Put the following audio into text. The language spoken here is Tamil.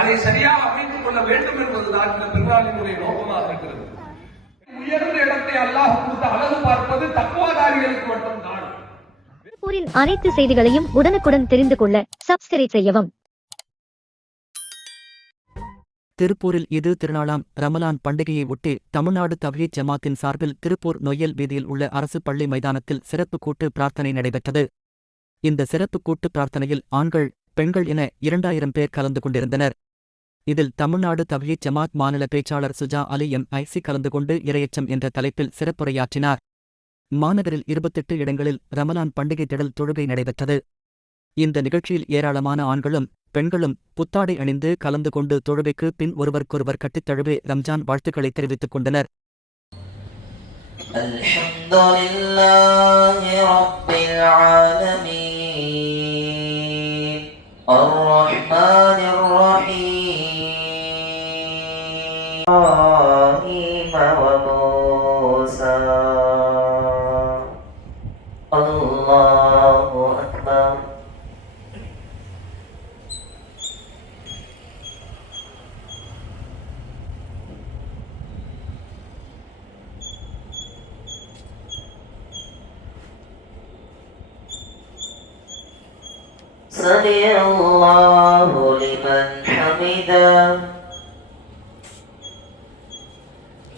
அதை சரியாக அமைத்துக் கொள்ள வேண்டும் என்பதுதான் இந்த பெருநாளினுடைய நோக்கமாக இருக்கிறது. உயர்ந்த இடத்தை அல்லாஹ் கொடுத்து அழகு பார்ப்பது தக்குவாதாரிகளுக்கு மட்டும்தான். அனைத்து செய்திகளையும் உடனுக்குடன் தெரிந்து கொள்ள சப்ஸ்கிரைப் செய்யவும். திருப்பூரில் இது திருநாளாம். ரமலான் பண்டிகையை ஒட்டி தமிழ்நாடு தவ்ஹீத் ஜமாத்தின் சார்பில் திருப்பூர் நொய்யல் வீதியில் உள்ள அரசு பள்ளி மைதானத்தில் சிறப்பு கூட்டு பிரார்த்தனை நடைபெற்றது. இந்த சிறப்பு கூட்டு பிரார்த்தனையில் ஆண்கள் பெண்கள் என இரண்டாயிரம் பேர் கலந்து கொண்டிருந்தனர். இதில் தமிழ்நாடு தவ்ஹீத் ஜமாத் மாநில பேச்சாளர் சுஜா அலி எம் ஐசி கலந்து கொண்டு இரையச்சம் என்ற தலைப்பில் சிறப்புரையாற்றினார் மாநகரில் இருபத்தெட்டு இடங்களில் ரமலான் பண்டிகை திடல் தொழுகை நடைபெற்றது இந்த நிகழ்ச்சியில் ஏராளமான ஆண்களும் பெண்களும் புத்தாடை அணிந்து கலந்து கொண்டு தொழுகைக்கு பின் ஒருவருக்கொருவர் கட்டித் தழுவி ரம்ஜான் வாழ்த்துக்களை தெரிவித்துக் கொண்டனர் الحمد لله رب العالمين إبراهيم وموسى. الله أكبر. سمع الله لمن